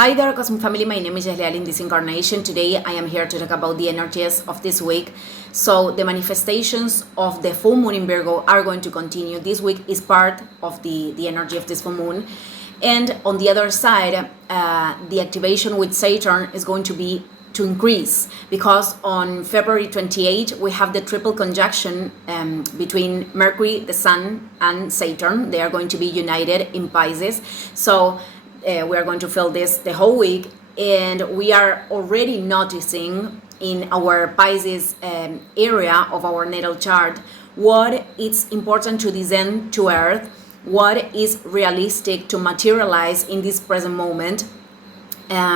Hi there, Cosmic Family. My name is Yahlia in this incarnation. Today I am here to talk about the energies of this week. So the manifestations of the full moon in Virgo are going to continue. This week is part of the energy of this full moon. And on the other side, the activation with Saturn is going to be to increase, because on February 28 we have the triple conjunction between Mercury, the Sun, and Saturn. They are going to be united in Pisces. So we are going to feel this the whole week, and we are already noticing in our Pisces area of our natal chart what is important to descend to earth, what is realistic to materialize in this present moment.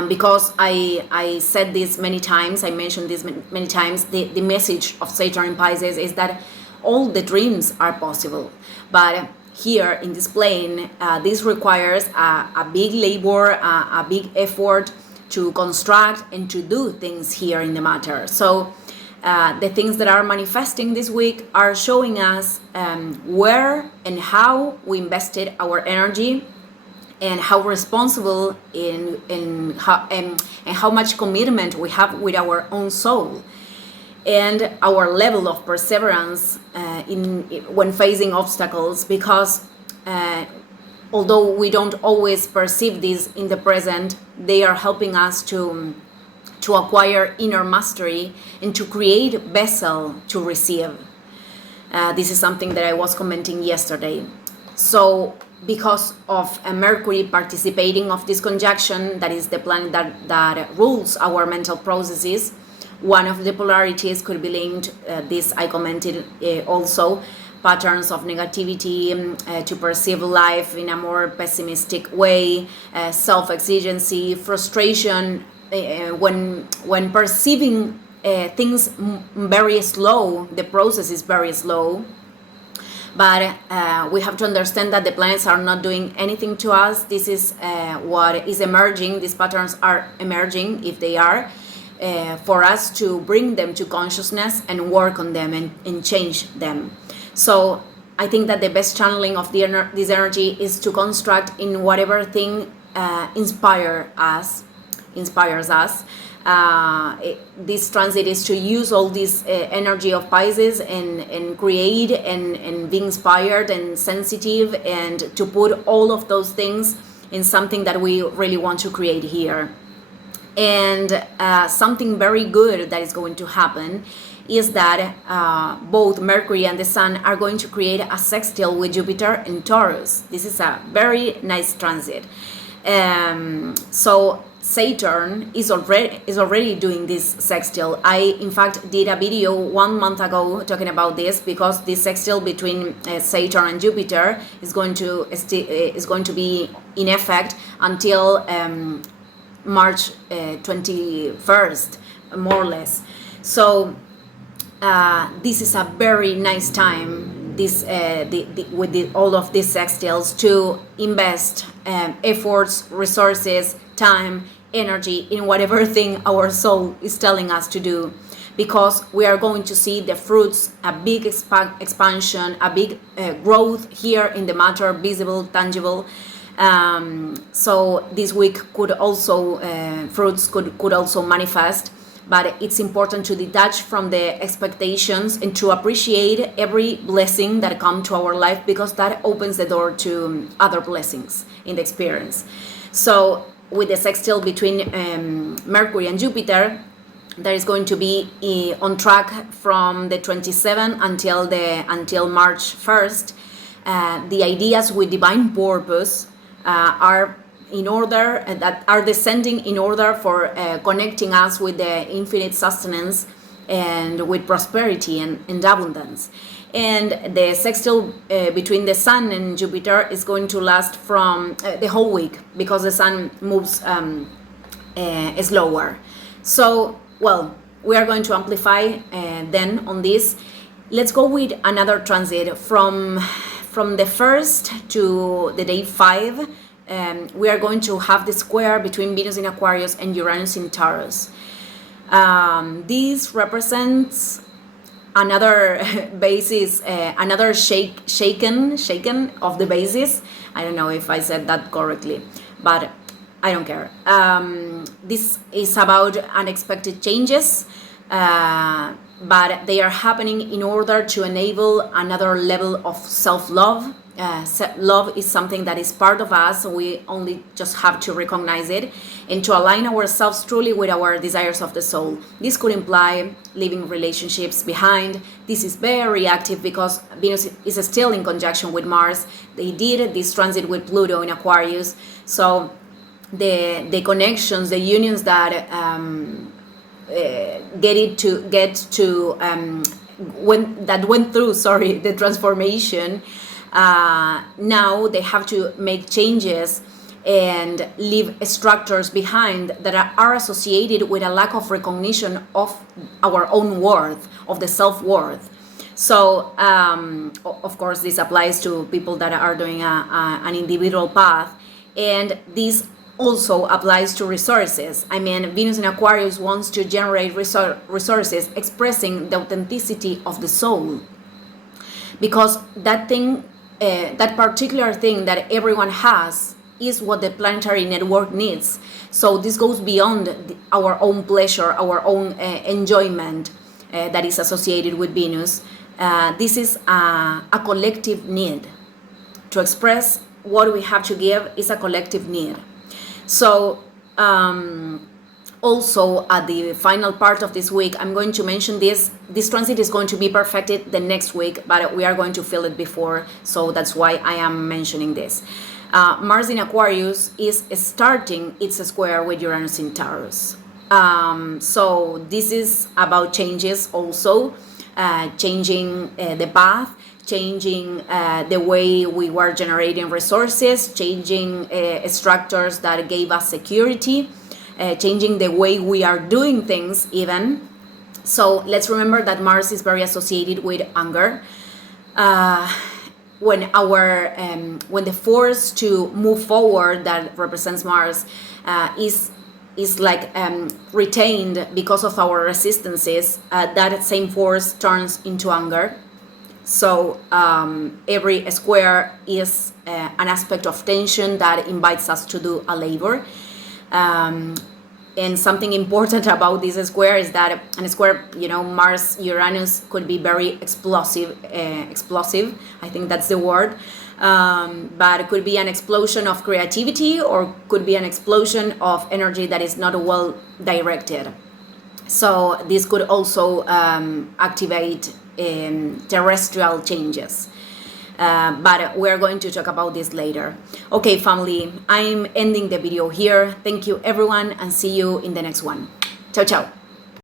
Because I said this many times, I mentioned this many times, the message of Saturn in Pisces is that all the dreams are possible, but here in this plane, this requires a big labor, a big effort to construct and to do things here in the matter. So the things that are manifesting this week are showing us where and how we invested our energy, and how responsible and how much commitment we have with our own soul, and our level of perseverance when facing obstacles, because although we don't always perceive this in the present, they are helping us to acquire inner mastery and to create vessel to receive. This is something that I was commenting yesterday. So because of Mercury participating of this conjunction, that is the planet that rules our mental processes, one of the polarities could be linked, this I commented also, patterns of negativity, to perceive life in a more pessimistic way, self-exigency, frustration, when perceiving things very slow, the process is very slow. But we have to understand that the planets are not doing anything to us. This is what is emerging. These patterns are emerging, if they are, for us to bring them to consciousness and work on them and change them. So I think that the best channeling of this energy is to construct in whatever thing inspires us. This transit is to use all this energy of Pisces and create and be inspired and sensitive, and to put all of those things in something that we really want to create here. And something very good that is going to happen is that both Mercury and the Sun are going to create a sextile with Jupiter in Taurus. This is a very nice transit. So Saturn is already doing this sextile. I in fact did a video 1 month ago talking about this, because this sextile between Saturn and Jupiter is going to be in effect until March 21st, more or less. So this is a very nice time, this with all of these sextiles, to invest efforts, resources, time, energy in whatever thing our soul is telling us to do, because we are going to see the fruits, a big expansion, a big growth here in the matter, visible, tangible. So this week could also fruits could also manifest, but it's important to detach from the expectations and to appreciate every blessing that comes to our life, because that opens the door to other blessings in the experience. So with the sextile between Mercury and Jupiter, that is going to be on track from the 27th until March 1st. The ideas with divine purpose are in order, that are descending in order for connecting us with the infinite sustenance and with prosperity and abundance. And the sextile between the Sun and Jupiter is going to last from the whole week, because the Sun moves slower. So, well, we are going to amplify then on this. Let's go with another transit from the 1st to the day 5. We are going to have the square between Venus in Aquarius and Uranus in Taurus. This represents another basis, another shaken of the basis. I don't know if I said that correctly, but I don't care. This is about unexpected changes, but they are happening in order to enable another level of self-love. Love is something that is part of us. We only just have to recognize it and to align ourselves truly with our desires of the soul. This could imply leaving relationships behind. This is very active because Venus is still in conjunction with Mars. They did this transit with Pluto in Aquarius. So the connections, the unions that went through the transformation, now they have to make changes and leave structures behind that are associated with a lack of recognition of our own worth, of the self-worth. So of course this applies to people that are doing an individual path, and this also applies to resources. I mean, Venus in Aquarius wants to generate resources expressing the authenticity of the soul, because that thing, that particular thing that everyone has is what the planetary network needs. So this goes beyond our own pleasure, our own enjoyment that is associated with Venus. This is a collective need. To express what we have to give is a collective need. So also at the final part of this week, I'm going to mention this transit is going to be perfected the next week, but we are going to feel it before, so that's why I am mentioning this. Mars in Aquarius is starting its square with Uranus in Taurus. So this is about changes also, changing the path, changing the way we were generating resources, changing structures that gave us security, changing the way we are doing things even. So let's remember that Mars is very associated with anger. When the force to move forward that represents Mars is like retained because of our resistances, that same force turns into anger. So every square is an aspect of tension that invites us to do a labor. And something important about this square is that a square, Mars Uranus could be very explosive. I think that's the word. But it could be an explosion of creativity, or could be an explosion of energy that is not well directed. So this could also activate terrestrial changes. But we're going to talk about this later. Okay, family, I'm ending the video here. Thank you, everyone, and see you in the next one. Ciao, ciao.